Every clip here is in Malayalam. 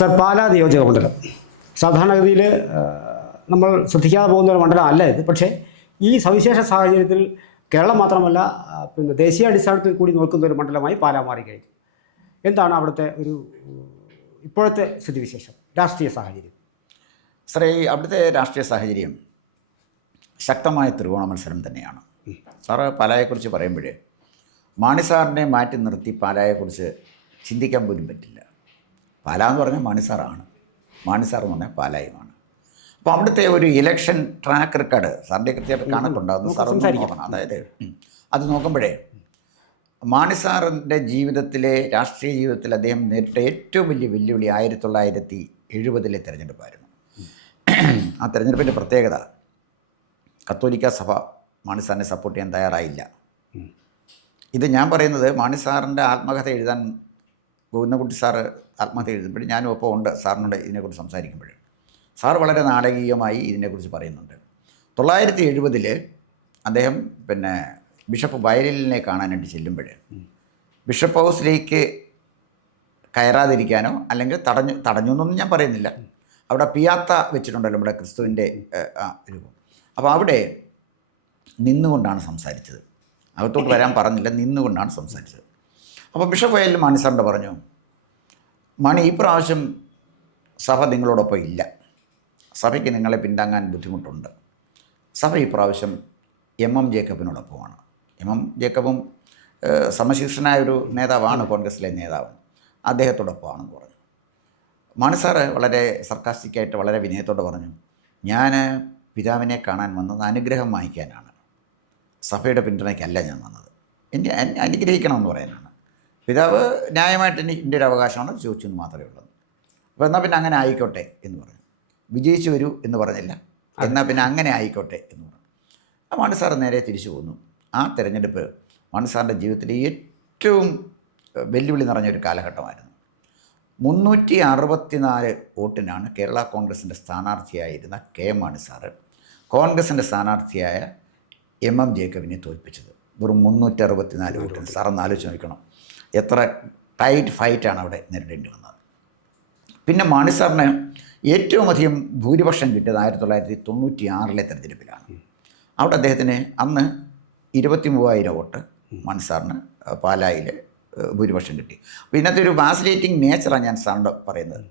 സർ, പാലാ നിയോജക മണ്ഡലം സാധാരണഗതിയിൽ നമ്മൾ ശ്രദ്ധിക്കാതെ പോകുന്ന ഒരു മണ്ഡലം അല്ല ഇത്. പക്ഷേ ഈ സവിശേഷ സാഹചര്യത്തിൽ കേരളം മാത്രമല്ല പിന്നെ ദേശീയ അടിസ്ഥാനത്തിൽ കൂടി നോക്കുന്ന ഒരു മണ്ഡലമായി പാലാ മാറിക്കഴിഞ്ഞു. എന്താണ് അവിടുത്തെ ഒരു ഇപ്പോഴത്തെ സ്ഥിതിവിശേഷം, രാഷ്ട്രീയ സാഹചര്യം? സാറേ, അവിടുത്തെ രാഷ്ട്രീയ സാഹചര്യം ശക്തമായ ത്രികോണ മത്സരം തന്നെയാണ്. സാറ് പാലായെക്കുറിച്ച് പറയുമ്പോഴേ മാണി സാറിനെ മാറ്റി നിർത്തി പാലായെക്കുറിച്ച് ചിന്തിക്കാൻ പോലും പറ്റില്ല. പാലാ എന്ന് പറഞ്ഞാൽ മാണി സാറാണ്, മാണി സാർ എന്ന് പറഞ്ഞാൽ പാലായുമാണ്. അപ്പോൾ അവിടുത്തെ ഒരു ഇലക്ഷൻ ട്രാക്ക് റെക്കോർഡ് സാറിൻ്റെ കൃത്യമായിട്ട് കാണുന്നുണ്ടാകുന്നു. സാർ നോക്കണം. അതായത് അത് നോക്കുമ്പോഴേ മാണി സാറിൻ്റെ ജീവിതത്തിലെ രാഷ്ട്രീയ ജീവിതത്തിൽ അദ്ദേഹം നേരിട്ട ഏറ്റവും വലിയ വെല്ലുവിളി 1970 തെരഞ്ഞെടുപ്പായിരുന്നു. ആ തെരഞ്ഞെടുപ്പിൻ്റെ പ്രത്യേകത, കത്തോലിക്ക സഭ മാണി സാറിനെ സപ്പോർട്ട് ചെയ്യാൻ തയ്യാറായില്ല. ഇത് ഞാൻ പറയുന്നത് മാണി സാറിൻ്റെ ആത്മകഥ എഴുതാൻ ഗോവിന്ദൻകുട്ടി സാറ് ആത്മകഥ എഴുതുമ്പോൾ ഞാനും ഒപ്പം ഉണ്ട് സാറിനോട് ഇതിനെക്കുറിച്ച് സംസാരിക്കുമ്പോൾ. സാർ വളരെ നാടകീയമായി ഇതിനെക്കുറിച്ച് പറയുന്നുണ്ട്. 1970 അദ്ദേഹം പിന്നെ ബിഷപ്പ് വയലിനെ കാണാനായിട്ട് ചെല്ലുമ്പോൾ ബിഷപ്പ് ഹൗസിലേക്ക് കയറാതിരിക്കാനോ അല്ലെങ്കിൽ തടഞ്ഞു എന്നൊന്നും ഞാൻ പറയുന്നില്ല. അവിടെ പിയാത്ത വെച്ചിട്ടുണ്ടല്ലോ നമ്മുടെ ക്രിസ്തുവിൻ്റെ രൂപം. അപ്പോൾ അവിടെ നിന്നുകൊണ്ടാണ് സംസാരിച്ചത്. അകത്തോട്ട് വരാൻ പറഞ്ഞില്ല, നിന്നുകൊണ്ടാണ് സംസാരിച്ചത്. അപ്പോൾ ബിഷപ്പ് വയലിൽ മാണി സാറിൻ്റെ പറഞ്ഞു, മാണി, ഈ പ്രാവശ്യം സഭ നിങ്ങളോടൊപ്പം ഇല്ല, സഭയ്ക്ക് നിങ്ങളെ പിന്താങ്ങാൻ ബുദ്ധിമുട്ടുണ്ട്. സഭ ഈ പ്രാവശ്യം എം ജേക്കബിനോടൊപ്പമാണ്. എം ജേക്കബും സമശീർഷനായൊരു നേതാവാണ്, കോൺഗ്രസ്സിലെ നേതാവ്, അദ്ദേഹത്തോടൊപ്പമാണെന്ന് പറഞ്ഞു. മാണി സാറ് വളരെ സർക്കാസ്റ്റിക്കായിട്ട് വളരെ വിനയത്തോടെ പറഞ്ഞു, ഞാൻ പിതാവിനെ കാണാൻ വന്നത് അനുഗ്രഹം വാങ്ങിക്കാനാണ്, സഭയുടെ പിന്തുണയ്ക്കല്ല ഞാൻ വന്നത്, എന്നെ അനുഗ്രഹിക്കണമെന്ന് പറയാനാണ്. പിതാവ് ന്യായമായിട്ട് എൻ്റെ ഒരു അവകാശമാണ് ചോദിച്ചു എന്ന് മാത്രമേ ഉള്ളൂ. അപ്പോൾ എന്നാൽ പിന്നെ അങ്ങനെ ആയിക്കോട്ടെ എന്ന് പറഞ്ഞു. വിജയിച്ചു വരൂ എന്ന് പറഞ്ഞില്ല, എന്നാൽ പിന്നെ അങ്ങനെ ആയിക്കോട്ടെ എന്ന് പറഞ്ഞു. ആ മാണി സാർ നേരെ തിരിച്ചു പോന്നു. ആ തെരഞ്ഞെടുപ്പ് മാണി സാറിൻ്റെ ജീവിതത്തിലെ ഏറ്റവും വെല്ലുവിളി നിറഞ്ഞൊരു കാലഘട്ടമായിരുന്നു. 364 വോട്ടിനാണ് കേരള കോൺഗ്രസിൻ്റെ സ്ഥാനാർത്ഥിയായിരുന്ന KM മാണി സാറ് കോൺഗ്രസിൻ്റെ സ്ഥാനാർത്ഥിയായ എം ജേക്കബിനെ തോൽപ്പിച്ചത്. വെറും 364 വോട്ടിന്. സാറൊന്ന് ആലോചിച്ച് നോക്കണം, എത്ര ടൈറ്റ് ഫൈറ്റാണ് അവിടെ നേരിടേണ്ടി വന്നത്. പിന്നെ മാണി സാറിന് ഏറ്റവും അധികം ഭൂരിപക്ഷം കിട്ടിയത് 1996 തെരഞ്ഞെടുപ്പിലാണ്. അവിടെ അദ്ദേഹത്തിന് അന്ന് 23,000 വോട്ട് മാണി സാറിന് പാലായിൽ ഭൂരിപക്ഷം കിട്ടി. അപ്പോൾ ഇന്നത്തെ ഒരു വാസിലേറ്റിംഗ് നേച്ചറാണ് ഞാൻ സാറിനോട് പറയുന്നത്.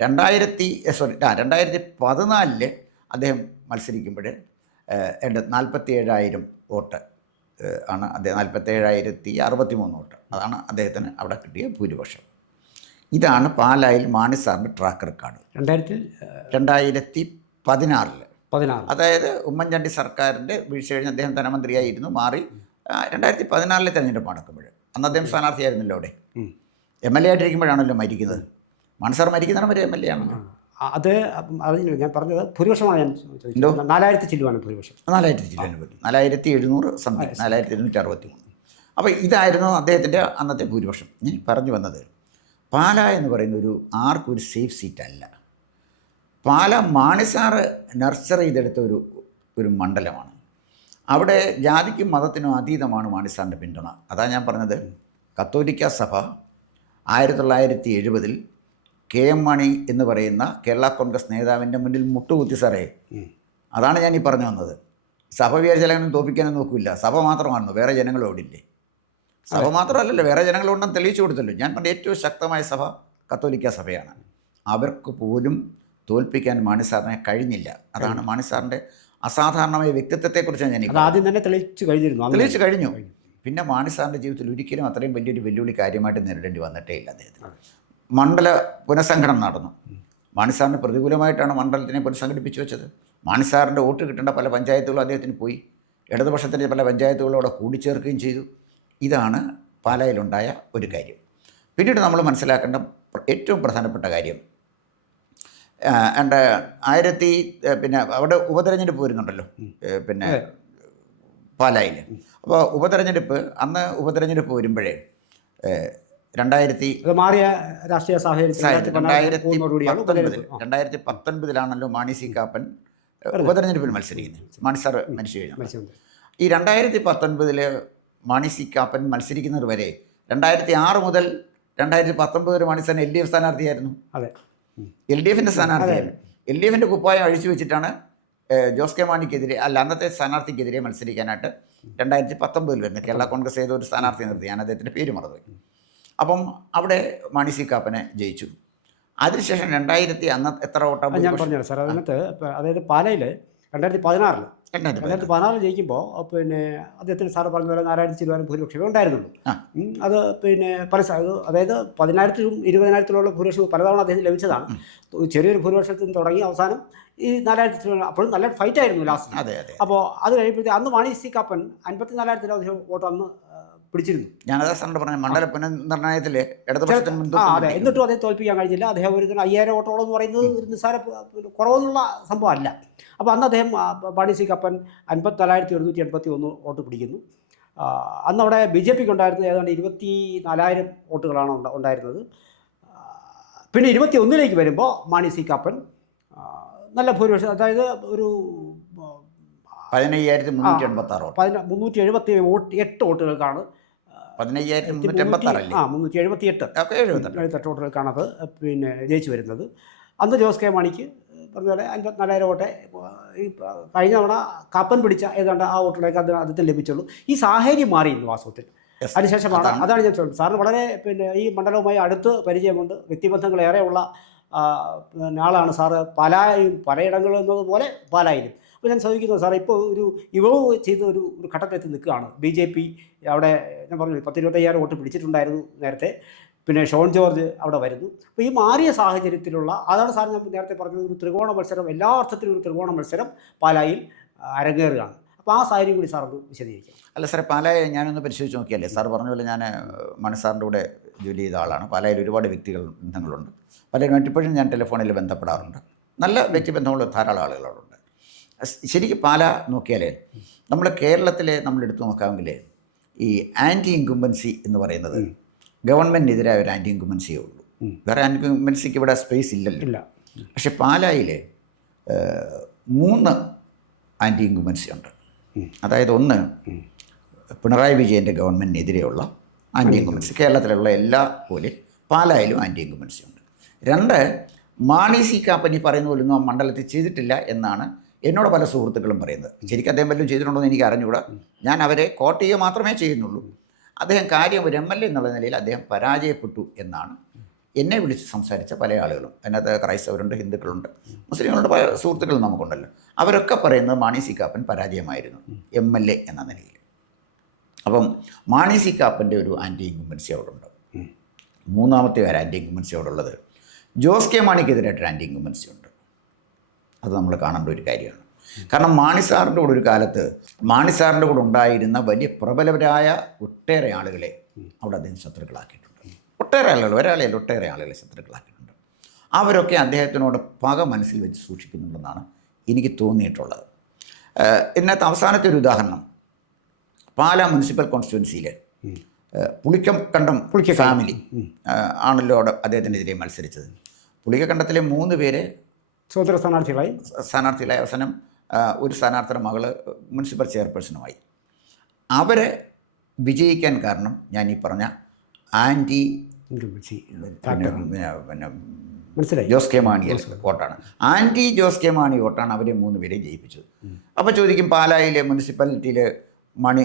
2014 അദ്ദേഹം മത്സരിക്കുമ്പോൾ 47,000 വോട്ട് ആണ് അദ്ദേഹം, 47,063 വോട്ട്, അതാണ് അദ്ദേഹത്തിന് അവിടെ കിട്ടിയ ഭൂരിപക്ഷം. ഇതാണ് പാലായിൽ മാണി സാറിൻ്റെ ട്രാക്ക് റെക്കോർഡ്. 2016 അതായത് ഉമ്മൻചാണ്ടി സർക്കാരിൻ്റെ വീഴ്ച കഴിഞ്ഞ് അദ്ദേഹം ധനമന്ത്രിയായിരുന്നു, മാറി 2014 തെരഞ്ഞെടുപ്പ് നടക്കുമ്പോൾ അന്ന് അദ്ദേഹം സ്ഥാനാർത്ഥിയായിരുന്നല്ലോ. അവിടെ MLA ആയിട്ടിരിക്കുമ്പോഴാണല്ലോ മരിക്കുന്നത്. മാണി സാർ മരിക്കുന്നതാണ് വരെ MLA ആണ്. അത് ഞാൻ പറഞ്ഞത് ഭൂരിപക്ഷമാണ് ഞാൻ ചോദിച്ചത്. 4000 ചില്ലുവാണ് ഭൂരിപക്ഷം. 4000 ചില്ലുവാണ്, 4700 സംതിങ്, 4263. അപ്പോൾ ഇതായിരുന്നു അദ്ദേഹത്തിൻ്റെ അന്നത്തെ ഭൂരിപക്ഷം. ഞാൻ പറഞ്ഞു വന്നത്, പാലാ എന്ന് പറയുന്ന ആർക്കും ഒരു സേഫ് സീറ്റല്ല. പാലാ മാണി സാറ് നർച്ചർ ചെയ്തെടുത്ത ഒരു മണ്ഡലമാണ്. അവിടെ ജാതിക്കും മതത്തിനും അതീതമാണ് മാണി സാറിൻ്റെ പിന്തുണ. അതാണ് ഞാൻ പറഞ്ഞത്, കത്തോലിക്ക സഭ 1970 KM മാണി എന്ന് പറയുന്ന കേരള കോൺഗ്രസ് നേതാവിൻ്റെ മുന്നിൽ മുട്ടുകുത്തി സാറേ. അതാണ് ഞാൻ ഈ പറഞ്ഞു വന്നത്. സഭ വിചാരിച്ചാലും തോൽപ്പിക്കാനും നോക്കില്ല, സഭ മാത്രമാണല്ലോ, വേറെ ജനങ്ങളും അവിടെ ഇല്ലേ? സഭ മാത്രമല്ലല്ലോ, വേറെ ജനങ്ങളുണ്ടെന്ന് തെളിയിച്ചു കൊടുത്തല്ലോ. ഞാൻ പറഞ്ഞ ഏറ്റവും ശക്തമായ സഭ കത്തോലിക്ക സഭയാണ്. അവർക്ക് പോലും തോൽപ്പിക്കാൻ മാണി സാറിനെ കഴിഞ്ഞില്ല. അതാണ് മാണി സാറിൻ്റെ അസാധാരണമായ വ്യക്തിത്വത്തെക്കുറിച്ചാണ് ഞാൻ ആദ്യം തന്നെ തെളിയിച്ചു കഴിഞ്ഞു. പിന്നെ മാണി സാറിൻ്റെ ജീവിതത്തിൽ ഒരിക്കലും അത്രയും വലിയൊരു വെല്ലുവിളി കാര്യമായിട്ട് നേരിടേണ്ടി വന്നിട്ടേ ഇല്ല അദ്ദേഹത്തിന്. മണ്ഡല പുനഃസംഘടന നടന്നു. മാണി സാറിന് പ്രതികൂലമായിട്ടാണ് മണ്ഡലത്തിനെ പുനഃസംഘടിപ്പിച്ചു വെച്ചത്. മാണി സാറിൻ്റെ വോട്ട് കിട്ടേണ്ട പല പഞ്ചായത്തുകളും അദ്ദേഹത്തിന് പോയി. ഇടതുപക്ഷത്തിൻ്റെ പല പഞ്ചായത്തുകളോടെ കൂടിച്ചേർക്കുകയും ചെയ്തു. ഇതാണ് പാലായിലുണ്ടായ ഒരു കാര്യം. പിന്നീട് നമ്മൾ മനസ്സിലാക്കേണ്ട ഏറ്റവും പ്രധാനപ്പെട്ട കാര്യം, പിന്നെ അവിടെ ഉപതെരഞ്ഞെടുപ്പ് വരുന്നുണ്ടല്ലോ പിന്നെ പാലായിൽ. അപ്പോൾ അന്ന് ഉപതെരഞ്ഞെടുപ്പ് വരുമ്പോഴേ മാറിയ രാഷ്ട്രീയ സാഹചര്യം 2019 മാണി സി കാപ്പൻ ഉപതെരഞ്ഞെടുപ്പിൽ മത്സരിക്കുന്നത്. മാണി സാർ മരിച്ചു കഴിഞ്ഞു. ഈ 2019 മാണി സി കാപ്പൻ മത്സരിക്കുന്നത് വരെ 2006 മുതൽ 2019 വരെ മാണി സാറിന് LDF സ്ഥാനാർത്ഥിയായിരുന്നു. അതെ. LDFിൻ്റെ സ്ഥാനാർത്ഥിയായിരുന്നു. LDFിൻ്റെ കുപ്പായം അഴിച്ചു വെച്ചിട്ടാണ് ജോസ് കെ മാണിക്കെതിരെ അന്നത്തെ സ്ഥാനാർത്ഥിക്കെതിരെ മത്സരിക്കാനായിട്ട് 2019 വരുന്നത് കേരള കോൺഗ്രസ് ചെയ്ത ഒരു സ്ഥാനാർത്ഥി നിർത്തി. ഞാൻ അദ്ദേഹത്തിൻ്റെ പേര് മറന്നുപോയി. അപ്പം അവിടെ മാണി സി കാപ്പനെ ജയിച്ചു. അതിനുശേഷം 2000 അന്ന് എത്ര വോട്ടാണ് ഞാൻ പറഞ്ഞു സാർ. അതിനകത്ത് അതായത് പാലയിൽ 2014 ജയിക്കുമ്പോൾ പിന്നെ അദ്ദേഹത്തിന് സാറ് പറഞ്ഞ പോലെ 4000 ചിലവാനും ഭൂരിപക്ഷമേ ഉണ്ടായിരുന്നുള്ളൂ. അത് പിന്നെ അതായത് 10,000-ലും 20,000-ത്തിലുള്ള ഭൂരിപക്ഷം പലതവണ അദ്ദേഹത്തിന് ലഭിച്ചതാണ്. ചെറിയൊരു ഭൂരിപക്ഷത്തിൽ നിന്ന് തുടങ്ങി അവസാനം ഈ 4000 അപ്പോഴും നല്ല ഫൈറ്റ് ആയിരുന്നു ലാസ്റ്റ്. അതെ അതെ. അപ്പോൾ അത് കഴിയുമ്പോഴത്തേക്ക് അന്ന് മാണി സി കാപ്പൻ 54,000-ത്തിലധികം വോട്ട് അന്ന് പിടിച്ചിരുന്നു. ഞാനതാ സാറിനോട് പറഞ്ഞ മണ്ഡല പുനർനിർണയത്തിൽ അതെ. എന്നിട്ടും അദ്ദേഹം തോൽപ്പിക്കാൻ കഴിഞ്ഞില്ല. അദ്ദേഹം ഒരു 5,000 വോട്ടോളം എന്ന് പറയുന്നത് ഒരു നിസ്സാര കുറവെന്നുള്ള സംഭവമല്ല. അപ്പോൾ അന്ന് അദ്ദേഹം മാണി സി കാപ്പൻ 54,181 വോട്ട് പിടിക്കുന്നു. അന്ന് അവിടെ BJPക്ക് ഉണ്ടായിരുന്നത് ഏതാണ്ട് 24,000 വോട്ടുകളാണ് ഉണ്ടായിരുന്നത്. പിന്നെ 21ലേക്ക് വരുമ്പോൾ മാണി സി കാപ്പൻ നല്ല ഭൂരിപക്ഷം, അതായത് ഒരു 15,378 വോട്ടുകൾക്കാണ് 378 വോട്ടുകൾക്കാണത് പിന്നെ ജയിച്ചു വരുന്നത്. അന്ന് ജോസ് കെ മാണിക്ക് പറഞ്ഞ പോലെ 54,000 വോട്ടേ ഈ കഴിഞ്ഞ തവണ കാപ്പൻ പിടിച്ച ഏതാണ്ട് ആ വോട്ടുകളൊക്കെ അദ്ദേഹത്തിന് ലഭിച്ചുള്ളൂ. ഈ സാഹചര്യം മാറിയിരുന്നു വാസ്തവത്തിൽ. അതിനുശേഷമാണ് അതാണ് ഞാൻ ചോദിച്ചത്. സാറിന് വളരെ പിന്നെ ഈ മണ്ഡലവുമായി അടുത്ത് പരിചയമുണ്ട്, വ്യക്തിബന്ധങ്ങൾ ഏറെയുള്ള ആളാണ് സാറ്. പലയിടങ്ങളിൽ എന്നതുപോലെ പാലായിലും. അപ്പോൾ ഞാൻ ചോദിക്കുന്നത് സാറേ, ഇപ്പോൾ ഒരു ഇവളവ് ചെയ്ത ഒരു ഘട്ടത്തിലെത്തി നിൽക്കുകയാണ് BJP. അവിടെ ഞാൻ പറഞ്ഞു 10-25,000 വോട്ട് പിടിച്ചിട്ടുണ്ടായിരുന്നു നേരത്തെ. പിന്നെ ഷോൺ ജോർജ് അവിടെ വരുന്നു. അപ്പോൾ ഈ മാറിയ സാഹചര്യത്തിലുള്ള, അതാണ് സാർ ഞാൻ നേരത്തെ പറഞ്ഞത്, ഒരു ത്രികോണ മത്സരം, എല്ലാ അർത്ഥത്തിലും ഒരു ത്രികോണ മത്സരം പാലായിൽ അരങ്ങേറുകയാണ്. അപ്പോൾ ആ സാഹചര്യം കൂടി സാർ ഒന്ന് വിശദീകരിക്കും. അല്ല സാറേ, പാലായെ ഞാനൊന്ന് പരിശോധിച്ച് നോക്കിയല്ലേ, സാർ പറഞ്ഞ പോലെ ഞാൻ മണി സാറിൻ്റെ കൂടെ ജോലി ചെയ്ത ആളാണ്. പാലായിൽ ഒരുപാട് ബന്ധങ്ങളുണ്ട്. പലരുമായിട്ട് ഇപ്പോഴും ഞാൻ ടെലിഫോണിൽ ബന്ധപ്പെടാറുണ്ട്. നല്ല വ്യക്തിബന്ധമുള്ള ധാരാളം ആളുകളോടുണ്ട്. ശരിക്കും പാല നോക്കിയാൽ നമ്മൾ കേരളത്തിലെ നമ്മളെടുത്ത് നോക്കാമെങ്കിൽ ഈ ആൻറ്റി ഇൻകുംബൻസി എന്ന് പറയുന്നത് ഗവൺമെൻറ്റിനെതിരായ ഒരു ആൻറ്റി ഇൻകുംബൻസിയേ ഉള്ളൂ. വേറെ ആൻറ്റി ഇൻകുംബൻസിക്ക് ഇവിടെ സ്പേസ് ഇല്ലല്ലോ. പക്ഷെ പാലായിൽ 3 ആൻറ്റി ഇൻകുംബൻസി ഉണ്ട്. അതായത് ഒന്ന്, പിണറായി വിജയൻ്റെ ഗവൺമെൻറ്റിനെതിരെയുള്ള ആൻറ്റി ഇൻകുംബൻസി, കേരളത്തിലുള്ള എല്ലാ പോലെ പാലായിലും ആൻറ്റി ഇൻകുംബൻസി ഉണ്ട്. 2, മാണി സി കാപ്പൻ ഈ പറയുന്ന പോലൊന്നും ആ മണ്ഡലത്തിൽ ചെയ്തിട്ടില്ല എന്നാണ് എന്നോട് പല സുഹൃത്തുക്കളും പറയുന്നത്. ശരിക്കും അദ്ദേഹം വല്ലതും ചെയ്തിട്ടുണ്ടോ എന്ന് എനിക്ക് അറിഞ്ഞുകൂടാ. ഞാൻ അവരെ കോട്ട് ചെയ്യുക മാത്രമേ ചെയ്യുന്നുള്ളൂ. അദ്ദേഹം കാര്യം ഒരു MLA എന്നുള്ള നിലയിൽ അദ്ദേഹം പരാജയപ്പെട്ടു എന്നാണ് എന്നെ വിളിച്ച് സംസാരിച്ച പല ആളുകളും. അതിനകത്ത് ക്രൈസ്തവരുണ്ട്, ഹിന്ദുക്കളുണ്ട്, മുസ്ലിങ്ങളുണ്ട്, പല സുഹൃത്തുക്കളും നമുക്കുണ്ടല്ലോ. അവരൊക്കെ പറയുന്നത് മാണി സി കാപ്പൻ പരാജയമായിരുന്നു MLA എന്ന നിലയിൽ. അപ്പം മാണി സി കാപ്പൻ്റെ ഒരു ആൻറ്റി ഇൻകുംബൻസി അവിടെ ഉണ്ട്. 3ാമത്തെ ഒരു ആൻറ്റി ഇൻകുംബൻസി അവിടെ ഉള്ളത് ജോസ് കെ മാണിക്കെതിരായിട്ടൊരു ആൻറ്റി ഇൻകുംബൻസി ഉണ്ട്. അത് നമ്മൾ കാണേണ്ട ഒരു കാര്യമാണ്. കാരണം മാണി സാറിൻ്റെ കൂടെ ഒരു കാലത്ത് മാണി സാറിൻ്റെ കൂടെ ഉണ്ടായിരുന്ന വലിയ പ്രബലരായ ഒട്ടേറെ ആളുകളെ അവിടെ അദ്ദേഹം ശത്രുക്കളാക്കിയിട്ടുണ്ട്. ഒട്ടേറെ ആളുകൾ, ഒരാളെയല്ല, ഒട്ടേറെ ആളുകളെ ശത്രുക്കളാക്കിയിട്ടുണ്ട്. അവരൊക്കെ അദ്ദേഹത്തിനോട് പക മനസ്സിൽ വെച്ച് സൂക്ഷിക്കുന്നുണ്ടെന്നാണ് എനിക്ക് തോന്നിയിട്ടുള്ളത്. ഇതിനകത്ത് അവസാനത്തെ ഒരു ഉദാഹരണം, പാലാ മുനിസിപ്പൽ കോൺസ്റ്റിറ്റ്യുവൻസിയിൽ പുളിക്കക്കണ്ടം ഫാമിലി ആണല്ലോ അവിടെ അദ്ദേഹത്തിനെതിരെ മത്സരിച്ചത്. പുളിക്കക്കണ്ടത്തിലെ 3 പേര് സ്വതന്ത്ര സ്ഥാനാർത്ഥികളായി അവസാനം ഒരു സ്ഥാനാർത്ഥിയുടെ മകള് മുനിസിപ്പൽ ചെയർപേഴ്സണുമായി. അവരെ വിജയിക്കാൻ കാരണം ഞാൻ ഈ പറഞ്ഞ ആൻറ്റി ജോസ് കെ മാണി വോട്ടാണ്. ആൻറ്റി ജോസ് കെ മാണി വോട്ടാണ് അവരെ 3 പേരെ ജയിപ്പിച്ചത്. അപ്പോൾ ചോദിക്കും, പാലായിലെ മുനിസിപ്പാലിറ്റിയിൽ മണി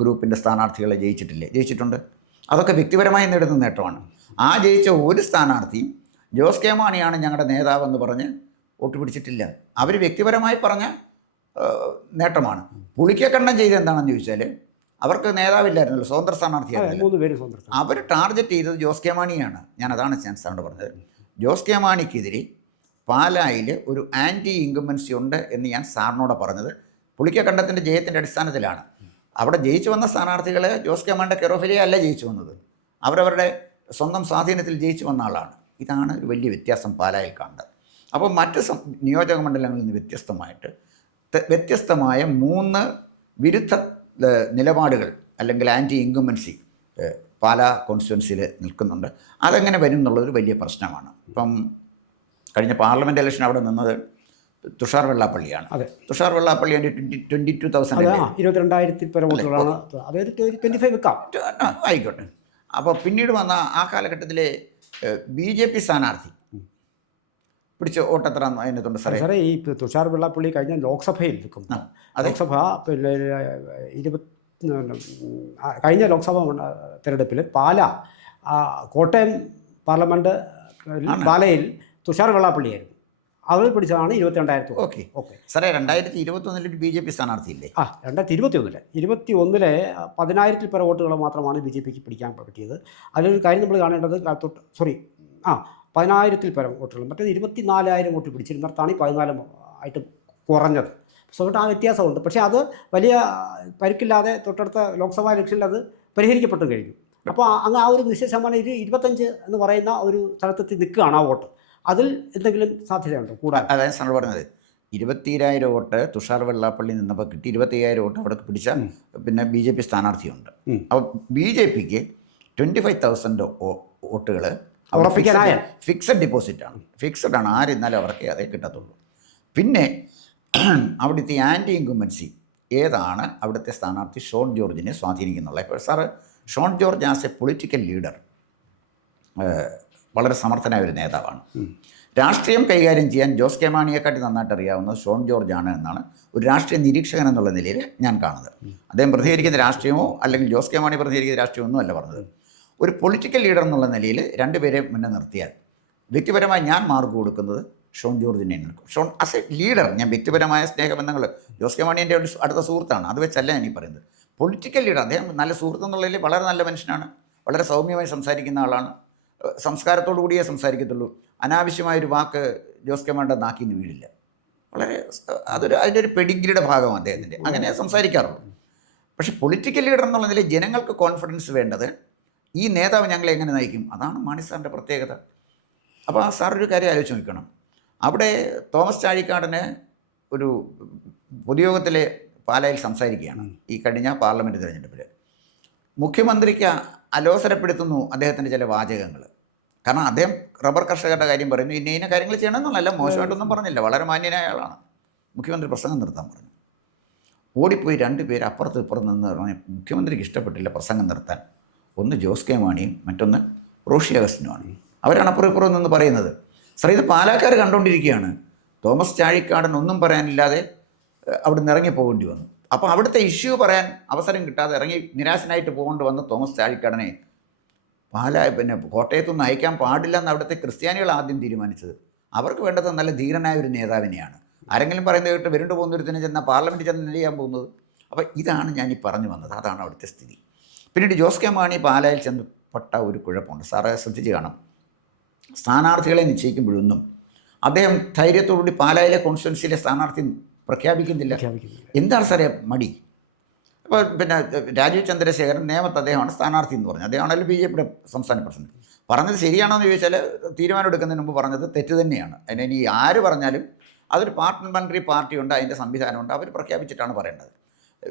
ഗ്രൂപ്പിൻ്റെ സ്ഥാനാർത്ഥികളെ ജയിച്ചിട്ടില്ലേ? ജയിച്ചിട്ടുണ്ട്. അതൊക്കെ വ്യക്തിപരമായി നേടുന്ന നേട്ടമാണ്. ആ ജയിച്ച ഒരു സ്ഥാനാർത്ഥിയും ജോസ് കെ മാണിയാണ് ഞങ്ങളുടെ നേതാവെന്ന് പറഞ്ഞ് വോട്ട് പിടിച്ചിട്ടില്ല. അവർ വ്യക്തിപരമായി പറഞ്ഞ നേട്ടമാണ്. പുളിക്കക്കണ്ടം ചെയ്ത് എന്താണെന്ന് ചോദിച്ചാൽ അവർക്ക് നേതാവില്ലായിരുന്നല്ലോ, സ്വതന്ത്ര സ്ഥാനാർത്ഥിയായിരുന്നല്ലോ. അവർ ടാർഗറ്റ് ചെയ്തത് ജോസ് കെ മാണിയാണ്. അതാണ് ഞാൻ സാറിനോട് പറഞ്ഞത്. ജോസ് കെ മാണിക്കെതിരെ പാലായിൽ ഒരു ആൻറ്റി ഇൻകുംബൻസി ഉണ്ട് എന്ന് ഞാൻ സാറിനോട് പറഞ്ഞത് പുളിക്കക്കണ്ടത്തിൻ്റെ ജയത്തിൻ്റെ അടിസ്ഥാനത്തിലാണ്. അവിടെ ജയിച്ചു വന്ന സ്ഥാനാർത്ഥികൾ ജോസ് കെ മാണിയുടെ കെറോഫിലെ അല്ല ജയിച്ചു വന്നത്, അവരവരുടെ സ്വന്തം സ്വാധീനത്തിൽ ജയിച്ചു വന്ന ആളാണ്. ഇതാണ് ഒരു വലിയ വ്യത്യാസം പാലായിൽ കണ്ടത്. അപ്പോൾ മറ്റ് നിയോജക മണ്ഡലങ്ങളിൽ നിന്ന് വ്യത്യസ്തമായ 3 വിരുദ്ധ നിലപാടുകൾ അല്ലെങ്കിൽ ആൻറ്റി ഇൻകുംബൻസി പാലാ കോൺസ്റ്റിറ്റ്യുവൻസിയിൽ നിൽക്കുന്നുണ്ട്. അതെങ്ങനെ വരും എന്നുള്ളതൊരു വലിയ പ്രശ്നമാണ്. ഇപ്പം കഴിഞ്ഞ പാർലമെൻറ്റ് ഇലക്ഷൻ അവിടെ നിന്നത് തുഷാർ വെള്ളാപ്പള്ളിയാണ്. തുഷാർ വെള്ളാപ്പള്ളി 22,000 ആയിക്കോട്ടെ. അപ്പോൾ പിന്നീട് വന്ന ആ കാലഘട്ടത്തിലെ BJP സ്ഥാനാർത്ഥി പിടിച്ച വോട്ടെത്ര അതിനകത്തുണ്ട് സാറേ? സാറേ ഈ തുഷാർ വെള്ളാപ്പള്ളി കഴിഞ്ഞ ലോക്സഭയിൽ നിൽക്കും. അതെ. ലോക്സഭ പിന്നെ കഴിഞ്ഞ ലോക്സഭ തിരഞ്ഞെടുപ്പിൽ കോട്ടയം പാർലമെൻറ്റ് പാലയിൽ തുഷാർ വെള്ളാപ്പള്ളിയായിരുന്നു. അവർ പിടിച്ചതാണ് 22,000. ഓക്കെ സാറേ, 2021 BJP സ്ഥാനാർത്ഥിയില്ലേ? 2021 10,000 പേർ വോട്ടുകൾ മാത്രമാണ് BJPക്ക് പിടിക്കാൻ പറ്റിയത്. അതിലൊരു കാര്യം നമ്മൾ കാണേണ്ടത് 10,000 പേർ വോട്ടുകൾ, മറ്റേത് 24,000 വോട്ട് പിടിച്ചിരുന്നിടത്താണ് ഈ 14 ആയിട്ട് കുറഞ്ഞത്. സോ ആ വ്യത്യാസമുണ്ട്. പക്ഷേ അത് വലിയ പരിക്കില്ലാതെ തൊട്ടടുത്ത ലോക്സഭാ ഇലക്ഷനിൽ അത് പരിഹരിക്കപ്പെട്ടു കഴിഞ്ഞു. അപ്പോൾ അങ്ങ് ആ ഒരു നിശ്ചയ ശതമാനം 25 എന്ന് പറയുന്ന ഒരു സ്ഥലത്തെത്തി നിൽക്കുകയാണ് ആ വോട്ട്. അതിൽ എന്തെങ്കിലും സാധ്യതയുണ്ടോ കൂടാതെ? അതായത് സാർ പറഞ്ഞത് 22,000 വോട്ട് തുഷാർ വെള്ളാപ്പള്ളി നിന്നപ്പോൾ കിട്ടി, 25,000 വോട്ട് അവിടെ പിടിച്ച പിന്നെ BJP സ്ഥാനാർത്ഥിയുണ്ട്. അപ്പോൾ BJPക്ക് 25,000 വോട്ടുകൾ ഉറപ്പിക്കാനായ ഫിക്സഡ് ഡെപ്പോസിറ്റാണ്. ഫിക്സഡ് ആണ്, ആരിന്നാലും അവർക്ക് അതേ കിട്ടത്തുള്ളൂ. പിന്നെ അവിടുത്തെ ആൻറ്റി ഇൻകുംബൻസി ഏതാണ് അവിടുത്തെ സ്ഥാനാർത്ഥി ഷോൺ ജോർജിനെ സ്വാധീനിക്കുന്നുള്ള. ഇപ്പോൾ sir Shone George as a political leader വളരെ സമർത്ഥനായ ഒരു നേതാവാണ്. രാഷ്ട്രീയം കൈകാര്യം ചെയ്യാൻ ജോസ് കെ മാണിയെക്കാട്ടി നന്നായിട്ട് അറിയാവുന്നത് ഷോൺ ജോർജാണ് എന്നാണ് ഒരു രാഷ്ട്രീയ നിരീക്ഷകൻ എന്നുള്ള നിലയിൽ ഞാൻ കാണുന്നത്. അദ്ദേഹം പ്രതികരിക്കുന്ന രാഷ്ട്രീയമോ അല്ലെങ്കിൽ ജോസ് കെ മാണി പ്രതികരിക്കുന്ന രാഷ്ട്രീയമൊന്നും അല്ല പറഞ്ഞത്. ഒരു പൊളിറ്റിക്കൽ ലീഡർ എന്നുള്ള നിലയിൽ രണ്ടുപേരെ മുന്നേ നിർത്തിയാൽ വ്യക്തിപരമായി ഞാൻ മാർക്ക് കൊടുക്കുന്നത് ഷോൺ ജോർജിനെ. ഷോൺ ആസ് എ ലീഡർ, ഞാൻ വ്യക്തിപരമായ സ്നേഹബന്ധങ്ങൾ, ജോസ് കെ മാണി എൻ്റെ ഒരു അടുത്ത സുഹൃത്താണ്, അത് വെച്ചല്ല ഞാൻ ഈ പറയുന്നത്. പൊളിറ്റിക്കൽ ലീഡർ അദ്ദേഹം നല്ല സുഹൃത്ത് എന്നുള്ളതിൽ വളരെ നല്ല മനുഷ്യനാണ്, വളരെ സൗമ്യമായി സംസാരിക്കുന്ന ആളാണ്, സംസ്കാരത്തോടു കൂടിയേ സംസാരിക്കത്തുള്ളൂ. അനാവശ്യമായൊരു വാക്ക് ജോസ് കെ മാണിയുടെ നാക്കിന്ന് വീഴില്ല. വളരെ അതിൻ്റെ ഒരു പെഡിഗ്രിയുടെ ഭാഗമാണ് അദ്ദേഹത്തിൻ്റെ, അങ്ങനെ സംസാരിക്കാറുള്ളൂ. പക്ഷേ പൊളിറ്റിക്കൽ ലീഡർ എന്നുള്ള നിലയിൽ ജനങ്ങൾക്ക് കോൺഫിഡൻസ് വേണ്ടത് ഈ നേതാവ് ഞങ്ങളെ എങ്ങനെ നയിക്കും, അതാണ് മാണി സാറിൻ്റെ പ്രത്യേകത. അപ്പോൾ ആ സാറൊരു കാര്യം ആലോചിച്ച് നോക്കണം. അവിടെ തോമസ് ചാഴിക്കാടന് ഒരു പൊതുയോഗത്തിലെ പാലായിൽ സംസാരിക്കുകയാണ് ഈ കഴിഞ്ഞ പാർലമെൻറ്റ് തിരഞ്ഞെടുപ്പിൽ. മുഖ്യമന്ത്രിക്ക് അലോസരപ്പെടുത്തുന്നു അദ്ദേഹത്തിൻ്റെ ചില വാചകങ്ങൾ. കാരണം അദ്ദേഹം റബ്ബർ കർഷകരുടെ കാര്യം പറയുന്നു, ഇന്ന കാര്യങ്ങൾ ചെയ്യണമെന്നല്ല, മോശമായിട്ടൊന്നും പറഞ്ഞില്ല, വളരെ മാന്യനായ ആളാണ്. മുഖ്യമന്ത്രി പ്രസംഗം നിർത്താൻ പറഞ്ഞു. ഓടിപ്പോയി 2 പേര് അപ്പുറത്ത് ഇപ്പുറത്ത് നിന്ന് പറഞ്ഞ് മുഖ്യമന്ത്രിക്ക് ഇഷ്ടപ്പെട്ടില്ല പ്രസംഗം നിർത്താൻ. ഒന്ന് ജോസ് കെ മാണിയും മറ്റൊന്ന് റോഷി അഗസ്റ്റിനുമാണ്. അവരാണ് അപ്പുറം ഇപ്പുറം നിന്ന് പറയുന്നത്. സാർ, ഇത് പാലക്കാർ കണ്ടുകൊണ്ടിരിക്കുകയാണ്. തോമസ് ചാഴിക്കാടൻ ഒന്നും പറയാനില്ലാതെ അവിടെ നിന്ന് ഇറങ്ങി പോകേണ്ടി വന്നു. അപ്പോൾ അവിടുത്തെ ഇഷ്യൂ പറയാൻ അവസരം കിട്ടാതെ ഇറങ്ങി നിരാശനായിട്ട് പോകേണ്ടി വന്ന തോമസ് ചാഴിക്കാടനെ പിന്നെ കോട്ടയത്തൊന്നും അയക്കാൻ പാടില്ല എന്ന് അവിടുത്തെ ക്രിസ്ത്യാനികൾ ആദ്യം തീരുമാനിച്ചത്. അവർക്ക് വേണ്ടത് നല്ല ധീരനായ ഒരു നേതാവിനെയാണ്. ആരെങ്കിലും പറയുന്നത് കേട്ട് വിരുണ്ടു പോകുന്നൊരുത്തിന് ചെന്നാൽ പാർലമെൻറ്റിൽ ചെന്ന് ചെയ്യാൻ പോകുന്നത്. അപ്പോൾ ഇതാണ് ഞാൻ ഈ പറഞ്ഞു വന്നത്, അതാണ് അവിടുത്തെ സ്ഥിതി. പിന്നീട് ജോസ് കെ മാണി പാലായിൽ ചെന്നപ്പെട്ട ഒരു കുഴപ്പമുണ്ട്. സാറേ ശ്രദ്ധിച്ച് കാണാം. സ്ഥാനാർത്ഥികളെ നിശ്ചയിക്കുമ്പോഴൊന്നും അദ്ദേഹം ധൈര്യത്തോടുകൂടി പാലായിലെ കോൺസ്റ്റിറ്റ്യുവൻസിയിലെ സ്ഥാനാർത്ഥി പ്രഖ്യാപിക്കുന്നില്ല. എന്താണ് സാറേ മടി? അപ്പോൾ പിന്നെ രാജീവ് ചന്ദ്രശേഖരൻ നേമത്ത് അദ്ദേഹമാണ് സ്ഥാനാർത്ഥി എന്ന് പറഞ്ഞു. അദ്ദേഹമാണല്ലോ BJPയുടെ സംസ്ഥാന പ്രസിഡന്റ്. പറഞ്ഞത് ശരിയാണോ എന്ന് ചോദിച്ചാൽ തീരുമാനം എടുക്കുന്നതിന് മുമ്പ് പറഞ്ഞത് തെറ്റ് തന്നെയാണ്. അതിന് ഇനി ആര് പറഞ്ഞാലും അതൊരു പാർലമെൻ്ററി പാർട്ടിയുണ്ട്, അതിൻ്റെ സംവിധാനമുണ്ട്, അവർ പ്രഖ്യാപിച്ചിട്ടാണ് പറയേണ്ടത്.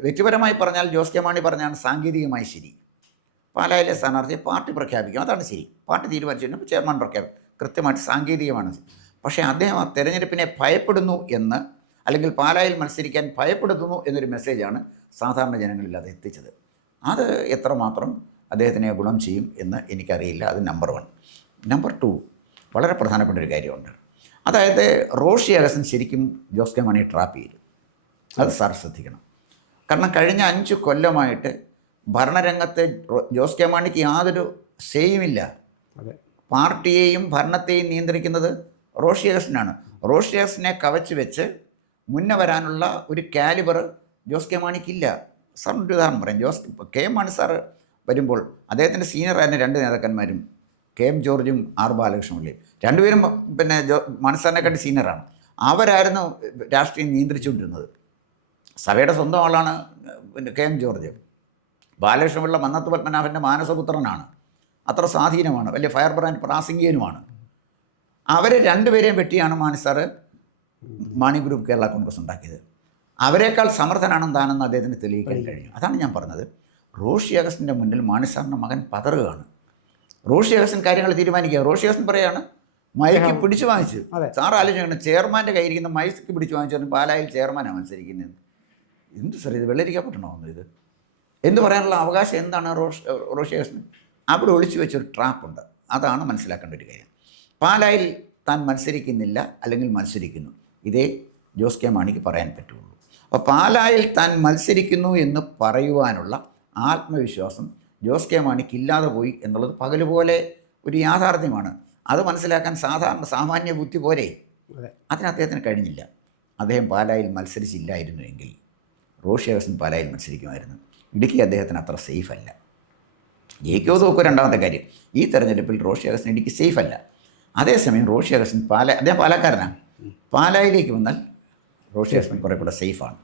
വ്യക്തിപരമായി പറഞ്ഞാൽ ജോസ് കെ മാണി പറഞ്ഞാണ് സാങ്കേതികമായി ശരി. പാലായിലെ സ്ഥാനാർത്ഥിയെ പാർട്ടി പ്രഖ്യാപിക്കും, അതാണ് ശരി. പാർട്ടി തീരുമാനിച്ചു ചെയർമാൻ പ്രഖ്യാപിക്കും, കൃത്യമായിട്ട് സാങ്കേതികമാണ്. പക്ഷേ അദ്ദേഹം ആ തെരഞ്ഞെടുപ്പിനെ ഭയപ്പെടുന്നു എന്ന്, അല്ലെങ്കിൽ പാലായിൽ മത്സരിക്കാൻ ഭയപ്പെടുത്തുന്നു എന്നൊരു മെസ്സേജാണ് സാധാരണ ജനങ്ങളിൽ അത് എത്തിച്ചത്. അത് എത്രമാത്രം അദ്ദേഹത്തിനെ ഗുണം ചെയ്യും എന്ന് എനിക്കറിയില്ല. അത് നമ്പർ 1. നമ്പർ 2, വളരെ പ്രധാനപ്പെട്ട ഒരു കാര്യമുണ്ട്. അതായത് റോഷി അഗസ്റ്റിൻ ശരിക്കും ജോസ് കെ മാണിയെ ട്രാപ്പ് ചെയ്തു. അത് സാർ ശ്രദ്ധിക്കണം. കാരണം കഴിഞ്ഞ 5 കൊല്ലമായിട്ട് ഭരണരംഗത്തെ ജോസ് കെ മാണിക്ക് യാതൊരു സേയുമില്ല. പാർട്ടിയെയും ഭരണത്തെയും നിയന്ത്രിക്കുന്നത് റോഷി അഗസ്റ്റിനാണ്. റോഷി അഗസ്റ്റിനെ കവച്ച് വെച്ച് മുന്നേ വരാനുള്ള ഒരു കാലിബർ ജോസ് കെ മാണിക്കില്ല. സാറിൻ്റെ ഒരു ഉദാഹരണം പറയാം. കെ എം മാണി സാർ വരുമ്പോൾ അദ്ദേഹത്തിൻ്റെ സീനിയറായിരുന്ന 2 നേതാക്കന്മാരും KM ജോർജും R ബാലകൃഷ്ണപിള്ളയും, രണ്ടുപേരും പിന്നെ മാണി സാറിനെക്കാട്ടി സീനിയറാണ്. അവരായിരുന്നു രാഷ്ട്രീയം നിയന്ത്രിച്ചുകൊണ്ടിരുന്നത്. സഭയുടെ സ്വന്തം ആളാണ് പിന്നെ KM ജോർജ്. ബാലകൃഷ്ണപിള്ള മന്നത്ത് പത്മനാഭൻ്റെ മാനസപുത്രനാണ്, അത്ര സ്വാധീനമാണ്, വലിയ ഫയർ ബ്രാൻഡ് പ്രാസംഗികനുമാണ്. അവരെ 2 പേരെയും വെട്ടിയാണ് മാണി സാറ് മാണി ഗ്രൂപ്പ് കേരള കോൺഗ്രസ് ഉണ്ടാക്കിയത്. അവരെക്കാൾ സമർത്ഥനാണെന്ന് താനെന്ന് അദ്ദേഹത്തിന് തെളിയിക്കാൻ കഴിഞ്ഞു. അതാണ് ഞാൻ പറഞ്ഞത്. റോഷി അഗസ്റ്റിൻ്റെ മുന്നിൽ മാണി സാറിൻ്റെ മകൻ പതറുകയാണ്. റോഷി അഗസ്റ്റിൻ കാര്യങ്ങൾ തീരുമാനിക്കുക. റോഷി അഗസ്റ്റിൻ പറയാണ് മൈക്ക് പിടിച്ചു വാങ്ങിച്ചു. സാർ ആലോചിക്കണം, ചെയർമാൻ്റെ കയ്യിരിക്കുന്ന മൈക്ക് പിടിച്ചു വാങ്ങിച്ചു പാലായിൽ ചെയർമാനാണ് മത്സരിക്കുന്നത്. എന്ത് സാർ ഇത് വെള്ളരിക്കപ്പെട്ടണോ ഇത്? എന്ന് പറയാനുള്ള അവകാശം എന്താണ് റോഷി അഗസ്റ്റിന്? അവിടെ ഒളിച്ചു വെച്ചൊരു ട്രാപ്പുണ്ട്. അതാണ് മനസ്സിലാക്കേണ്ട ഒരു കാര്യം. പാലായിൽ താൻ മത്സരിക്കുന്നില്ല അല്ലെങ്കിൽ മത്സരിക്കുന്നു. ഇതേ ജോസ് കെ മാണിക്ക് പറയാൻ പറ്റുള്ളൂ. അപ്പോൾ പാലായിൽ താൻ മത്സരിക്കുന്നു എന്ന് പറയുവാനുള്ള ആത്മവിശ്വാസം ജോസ് കെ മാണിക്ക് ഇല്ലാതെ പോയി എന്നുള്ളത് പകലുപോലെ ഒരു യാഥാർത്ഥ്യമാണ്. അത് മനസ്സിലാക്കാൻ സാമാന്യ ബുദ്ധി പോരെ. അതിന് അദ്ദേഹത്തിന് കഴിഞ്ഞില്ല. അദ്ദേഹം പാലായിൽ മത്സരിച്ചില്ലായിരുന്നുവെങ്കിൽ റോഷി അഗസ്റ്റിൻ പാലായിൽ മത്സരിക്കുമായിരുന്നു. ഇടുക്കി അദ്ദേഹത്തിന് അത്ര സേഫല്ല. ജയിക്കോ തോക്കോ രണ്ടാമത്തെ കാര്യം. ഈ തെരഞ്ഞെടുപ്പിൽ റോഷി അഗസ്റ്റിൻ ഇടുക്കി സേഫല്ല. അതേസമയം റോഷി അഗസ്റ്റിൻ അദ്ദേഹം പാലക്കാരനാണ്. പാലായിലേക്ക് വന്നാൽ റോഷി അഗസ്റ്റിൻ കുറേ കൂടെ സേഫാണ്.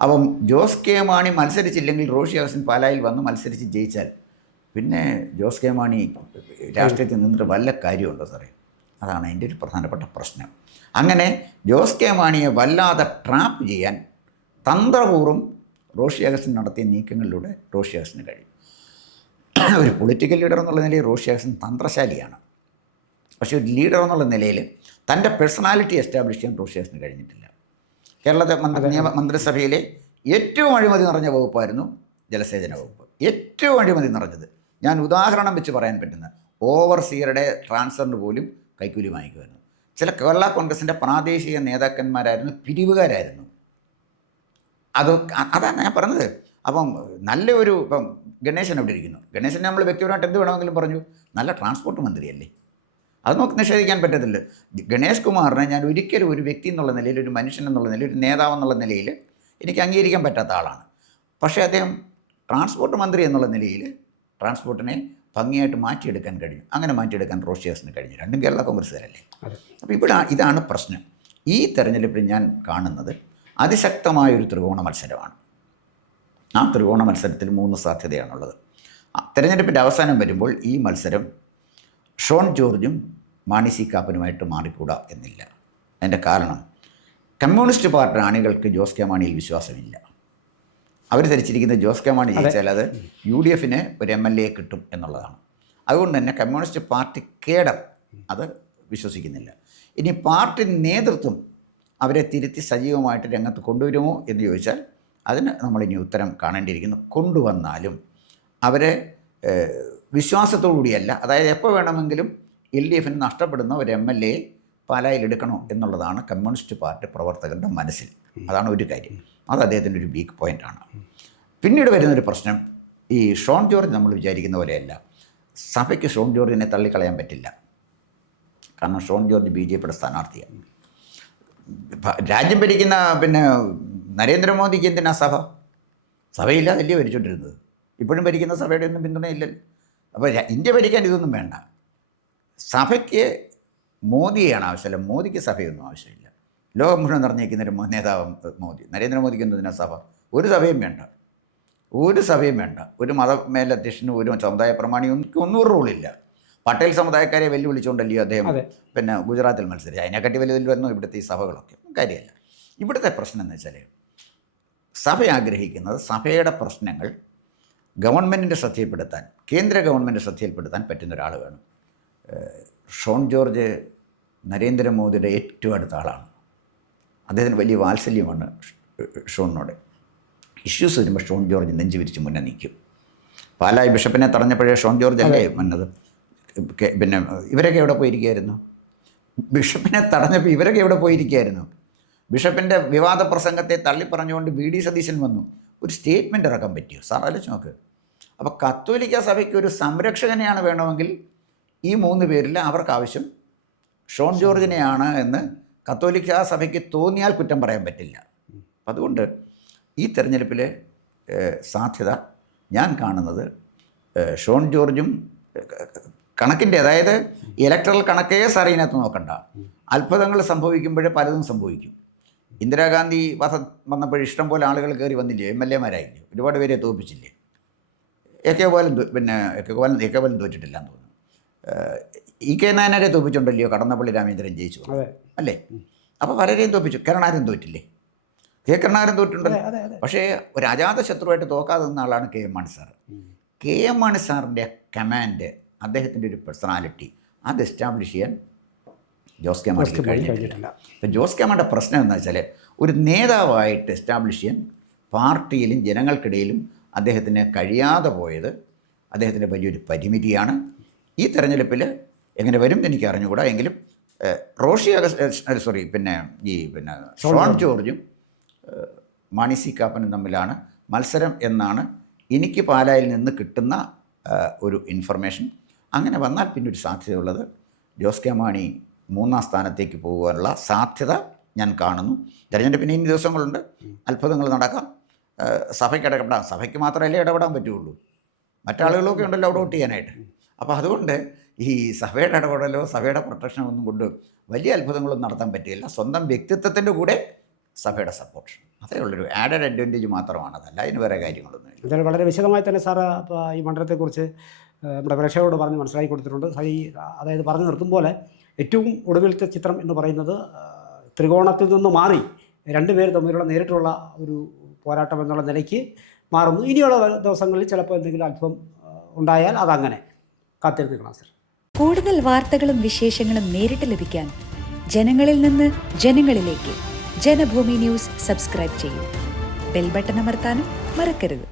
അപ്പം ജോസ് കെ മാണി മത്സരിച്ചില്ലെങ്കിൽ റോഷി അഗസ്റ്റിൻ പാലായിൽ വന്ന് മത്സരിച്ച് ജയിച്ചാൽ പിന്നെ ജോസ് കെ മാണി രാഷ്ട്രീയത്തിൽ നിന്നിട്ട് വല്ല കാര്യമുണ്ടോ സാറേ? അതാണ് അതിൻ്റെ ഒരു പ്രധാനപ്പെട്ട പ്രശ്നം. അങ്ങനെ ജോസ് കെ മാണിയെ വല്ലാതെ ട്രാപ്പ് ചെയ്യാൻ തന്ത്രപൂർവ്വം റോഷി അഗസ്റ്റിൻ നടത്തിയ നീക്കങ്ങളിലൂടെ റോഷി അഗസ്റ്റിന് കഴിയും. ഒരു പൊളിറ്റിക്കൽ ലീഡർ എന്നുള്ള നിലയിൽ റോഷി അഗസ്റ്റിൻ തന്ത്രശാലിയാണ്. പക്ഷേ ഒരു ലീഡർ എന്നുള്ള നിലയിൽ തൻ്റെ പേഴ്സണാലിറ്റി എസ്റ്റാബ്ലിഷ് ചെയ്യാൻ റോഷി അഗസ്റ്റിന് കഴിഞ്ഞിട്ടില്ല. കേരളത്തെ മന്ത്രിസഭയിലെ ഏറ്റവും അഴിമതി നിറഞ്ഞ വകുപ്പായിരുന്നു ജലസേചന വകുപ്പ്. ഏറ്റവും അഴിമതി നിറഞ്ഞത്. ഞാൻ ഉദാഹരണം വെച്ച് പറയാൻ പറ്റുന്ന ഓവർസിയറുടെ ട്രാൻസ്ഫറിന് പോലും കൈക്കൂലി വാങ്ങിക്കുമായിരുന്നു. ചില കേരള കോൺഗ്രസിൻ്റെ പ്രാദേശിക നേതാക്കന്മാരായിരുന്നു, പിരിവുകാരായിരുന്നു. അതാണ് ഞാൻ പറഞ്ഞത്. അപ്പം ഇപ്പം ഗണേശൻ അവിടെ ഇരിക്കുന്നു. ഗണേശനെ നമ്മൾ വ്യക്തിപരമായിട്ട് എന്ത് വേണമെങ്കിലും പറഞ്ഞു, നല്ല ട്രാൻസ്പോർട്ട് മന്ത്രിയല്ലേ, അത് നമുക്ക് നിഷേധിക്കാൻ പറ്റത്തില്ല. ഗണേഷ് കുമാറിനെ ഞാൻ ഒരിക്കലും ഒരു വ്യക്തി എന്നുള്ള നിലയിൽ, ഒരു മനുഷ്യൻ എന്നുള്ള നിലയിൽ, ഒരു നേതാവ് എന്നുള്ള നിലയിൽ എനിക്ക് അംഗീകരിക്കാൻ പറ്റാത്ത ആളാണ്. പക്ഷേ അദ്ദേഹം ട്രാൻസ്പോർട്ട് മന്ത്രി എന്നുള്ള നിലയിൽ ട്രാൻസ്പോർട്ടിനെ ഭംഗിയായിട്ട് മാറ്റിയെടുക്കാൻ കഴിഞ്ഞു. അങ്ങനെ മാറ്റിയെടുക്കാൻ റോഷി അഗസ്റ്റിന് കഴിഞ്ഞു. രണ്ടും കേരള കോൺഗ്രസ്സുകാരല്ലേ. അപ്പോൾ ഇതാണ് പ്രശ്നം. ഈ തെരഞ്ഞെടുപ്പിൽ ഞാൻ കാണുന്നത് അതിശക്തമായൊരു ത്രികോണ മത്സരമാണ്. ആ ത്രികോണ മത്സരത്തിൽ 3 സാധ്യതയാണുള്ളത്. തെരഞ്ഞെടുപ്പിൻ്റെ അവസാനം വരുമ്പോൾ ഈ മത്സരം ഷോൺ ജോർജും മാണി സി കാപ്പനുമായിട്ട് മാറിക്കൂടാ എന്നില്ല. അതിൻ്റെ കാരണം കമ്മ്യൂണിസ്റ്റ് പാർട്ടി അണികൾക്ക് ജോസ് കെ മാണിയിൽ വിശ്വാസമില്ല. അവർ ധരിച്ചിരിക്കുന്നത് ജോസ് കെ മാണി ജയിച്ചാൽ അത് UDF ഒരു MLA കിട്ടും എന്നുള്ളതാണ്. അതുകൊണ്ട് തന്നെ കമ്മ്യൂണിസ്റ്റ് പാർട്ടി കേഡർ അത് വിശ്വസിക്കുന്നില്ല. ഇനി പാർട്ടി നേതൃത്വം അവരെ തിരുത്തി സജീവമായിട്ട് രംഗത്ത് കൊണ്ടുവരുമോ എന്ന് ചോദിച്ചാൽ അതിന് നമ്മളിനി ഉത്തരം കാണേണ്ടിയിരിക്കുന്നു. കൊണ്ടുവന്നാലും അവരെ വിശ്വാസത്തോടുകൂടിയല്ല. അതായത് എപ്പോൾ വേണമെങ്കിലും LDF നഷ്ടപ്പെടുന്ന ഒരു MLA പാലായിൽ എടുക്കണോ എന്നുള്ളതാണ് കമ്മ്യൂണിസ്റ്റ് പാർട്ടി പ്രവർത്തകരുടെ മനസ്സിൽ. അതാണ് ഒരു കാര്യം. അത് അദ്ദേഹത്തിൻ്റെ ഒരു വീക്ക് പോയിൻ്റാണ്. പിന്നീട് വരുന്നൊരു പ്രശ്നം, ഈ ഷോൺ ജോർജ് നമ്മൾ വിചാരിക്കുന്ന പോലെയല്ല. സഭയ്ക്ക് ഷോൺ ജോർജിനെ തള്ളിക്കളയാൻ പറ്റില്ല. കാരണം ഷോൺ ജോർജ് BJPയുടെ സ്ഥാനാർത്ഥിയാണ്. രാജ്യം ഭരിക്കുന്ന നരേന്ദ്രമോദിക്ക് എന്തിനാ സഭയില്ലാതല്ലേ ഭരിച്ചുകൊണ്ടിരുന്നത്? ഇപ്പോഴും ഭരിക്കുന്ന സഭയുടെ ഒന്നും പിന്തുണയില്ലല്ലോ. അപ്പോൾ ഇന്ത്യ ഭരിക്കാൻ ഇതൊന്നും വേണ്ട. സഭയ്ക്ക് മോദിയാണ് ആവശ്യമല്ല, മോദിക്ക് സഭയൊന്നും ആവശ്യമില്ല. ലോകം മുഴുവൻ നിറഞ്ഞിരിക്കുന്നൊരു നേതാവ് മോദി. നരേന്ദ്രമോദിക്ക് എന്തിനാ സഭ? ഒരു സഭയും വേണ്ട. ഒരു മതമേലധ്യക്ഷനും ഒരു സമുദായ പ്രമാണിയും ഒന്നും റോളില്ല. പട്ടേൽ സമുദായക്കാരെ വെല്ലുവിളിച്ചുകൊണ്ടല്ലയോ അദ്ദേഹം ഗുജറാത്തിൽ മത്സരിച്ചു. അതിനെക്കാട്ടി വലുതിൽ വരുന്നു ഇവിടുത്തെ ഈ സഭകളൊക്കെ. കാര്യമല്ല. ഇവിടുത്തെ പ്രശ്നം എന്ന് വെച്ചാൽ സഭ ആഗ്രഹിക്കുന്നത് സഭയുടെ പ്രശ്നങ്ങൾ ഗവൺമെൻറ്റിൻ്റെ ശ്രദ്ധയിൽപ്പെടുത്താൻ, കേന്ദ്ര ഗവൺമെൻറ് ശ്രദ്ധയിൽപ്പെടുത്താൻ പറ്റുന്ന ഒരാൾ വേണം. ഷോൺ ജോർജ് നരേന്ദ്രമോദിയുടെ ഏറ്റവും അടുത്ത ആളാണ്. അദ്ദേഹത്തിന് വലിയ വാത്സല്യമാണ് ഷോണിനോട്. ഇഷ്യൂസ് വരുമ്പോൾ ഷോൺ ജോർജ് നെഞ്ചു വിരിച്ച് മുന്നേ നിൽക്കും. പാലായി ബിഷപ്പിനെ തടഞ്ഞപ്പോഴേ ഷോൺ ജോർജ് അല്ലേ വന്നത്? ഇവരൊക്കെ എവിടെ പോയിരിക്കുകയായിരുന്നു? ബിഷപ്പിനെ തടഞ്ഞപ്പോൾ ഇവരൊക്കെ എവിടെ പോയിരിക്കുകയായിരുന്നു? ബിഷപ്പിൻ്റെ വിവാദ പ്രസംഗത്തെ തള്ളിപ്പറഞ്ഞുകൊണ്ട് VD സതീശൻ വന്നു. ഒരു സ്റ്റേറ്റ്മെൻറ്റ് ഇറക്കാൻ പറ്റിയോ? സാർ ആലോചിച്ച് നോക്ക്. അപ്പോൾ കത്തോലിക്ക സഭയ്ക്ക് ഒരു സംരക്ഷകനെയാണ് വേണമെങ്കിൽ ഈ 3 പേരിൽ അവർക്ക് ആവശ്യം ഷോൺ ജോർജിനെയാണ് എന്ന് കത്തോലിക്ക സഭയ്ക്ക് തോന്നിയാൽ കുറ്റം പറയാൻ പറ്റില്ല. അതുകൊണ്ട് ഈ തെരഞ്ഞെടുപ്പിലെ സാധ്യത ഞാൻ കാണുന്നത് ഷോൺ ജോർജും കണക്കിൻ്റെ, അതായത് ഇലക്ട്രൽ കണക്കേ സാർ ഇതിനകത്ത് നോക്കണ്ട. അത്ഭുതങ്ങൾ സംഭവിക്കുമ്പോഴേ പലതും സംഭവിക്കും. ഇന്ദിരാഗാന്ധി വധം വന്നപ്പോൾ ഇഷ്ടം പോലെ ആളുകൾ കയറി വന്നില്ലേ, MLA-മാരായില്ലേ, ഒരുപാട് പേരെ തോൽപ്പിച്ചില്ലേ. AK ബാലൻ തോറ്റിട്ടില്ല എന്ന് തോന്നുന്നു. EK നായനാരെ തോൽപ്പിച്ചുണ്ടല്ലോ കടന്നപ്പള്ളി രാമേന്ദ്രൻ ജയിച്ചു അല്ലേ? അപ്പോൾ പലരെയും തോൽപ്പിച്ചു. കരുണാകരൻ തോറ്റില്ലേ? കരുണാകരൻ തോറ്റിട്ടുണ്ടല്ലോ. പക്ഷേ ഒരു അജാത ശത്രുവായിട്ട് തോക്കാതെ നിന്ന ആളാണ് KM Mani sir. KM Mani സാറിൻ്റെ കമാൻഡ്, അദ്ദേഹത്തിൻ്റെ ഒരു പേഴ്സണാലിറ്റി, അത് എസ്റ്റാബ്ലിഷ് ചെയ്യാൻ ജോസ് കെ മാണിക്ക് കഴിഞ്ഞിട്ടില്ല. ഇപ്പം ജോസ് കെ മാണിയുടെ പ്രശ്നം എന്താ വെച്ചാൽ ഒരു നേതാവായിട്ട് എസ്റ്റാബ്ലിഷ് ചെയ്യാൻ പാർട്ടിയിലും ജനങ്ങൾക്കിടയിലും അദ്ദേഹത്തിന് കഴിയാതെ പോയത് അദ്ദേഹത്തിൻ്റെ വലിയൊരു പരിമിതിയാണ്. ഈ തെരഞ്ഞെടുപ്പിൽ എങ്ങനെ വരും എന്ന് എനിക്ക് അറിഞ്ഞുകൂടാ. എങ്കിലും റോഷി സോറി പിന്നെ ഷോൺ ജോർജും മാണി സി കാപ്പനും തമ്മിലാണ് മത്സരം എന്നാണ് എനിക്ക് പാലായിൽ നിന്ന് കിട്ടുന്ന ഒരു ഇൻഫർമേഷൻ. അങ്ങനെ വന്നാൽ പിന്നെ ഒരു സാധ്യതയുള്ളത് ജോസ് കെ മാണി 3ാം സ്ഥാനത്തേക്ക് പോകുവാനുള്ള സാധ്യത ഞാൻ കാണുന്നു. തെരഞ്ഞെടുപ്പിന് ഇനി ദിവസങ്ങളുണ്ട്, അത്ഭുതങ്ങൾ നടക്കാം. സഭയ്ക്ക് ഇടപെടാം, സഭയ്ക്ക് മാത്രമല്ലേ ഇടപെടാൻ പറ്റുള്ളൂ, മറ്റാളുകളൊക്കെ ഉണ്ടല്ലോ അവിടെ വോട്ട് ചെയ്യാനായിട്ട്. അപ്പോൾ അതുകൊണ്ട് ഈ സഭയുടെ ഇടപെടലോ സഭയുടെ പ്രൊട്ടക്ഷനോ ഒന്നും കൊണ്ട് വലിയ അത്ഭുതങ്ങളൊന്നും നടത്താൻ പറ്റില്ല. സ്വന്തം വ്യക്തിത്വത്തിൻ്റെ കൂടെ സഭയുടെ സപ്പോർട്ട്, അതേ ഉള്ളൊരു ആഡഡ് അഡ്വാൻറ്റേജ് മാത്രമാണ്, അതല്ല അതിന് വേറെ കാര്യങ്ങളൊന്നുമില്ല. എന്തായാലും വളരെ വിശദമായി തന്നെ സാറ് ഇപ്പോൾ ഈ മണ്ഡലത്തെക്കുറിച്ച് നമ്മുടെ പ്രേക്ഷകരോട് പറഞ്ഞ് മനസ്സിലാക്കി കൊടുത്തിട്ടുണ്ട്. അതായത് പറഞ്ഞു നിർത്തും പോലെ ഏറ്റവും ഒടുവിലത്തെ ചിത്രം എന്ന് പറയുന്നത് ത്രികോണത്തിൽ നിന്ന് മാറി രണ്ടുപേർ തമ്മിലുള്ള നേരിട്ടുള്ള ഒരു പോരാട്ടം എന്നുള്ള നിലയ്ക്ക് മാറുന്നു. ഇനിയുള്ള ദിവസങ്ങളിൽ ചിലപ്പോൾ എന്തെങ്കിലും അത്ഭുതം ഉണ്ടായാൽ അതങ്ങനെ കാത്തിരുന്ന് കാണാം സർ. കൂടുതൽ വാർത്തകളും വിശേഷങ്ങളും നേരിട്ട് ലഭിക്കാൻ ജനങ്ങളിൽ നിന്ന് ജനങ്ങളിലേക്ക് ജനഭൂമി ന്യൂസ് സബ്സ്ക്രൈബ് ചെയ്യൂ. ബെൽ ബട്ടൺ അമർത്താനും മറക്കരുത്.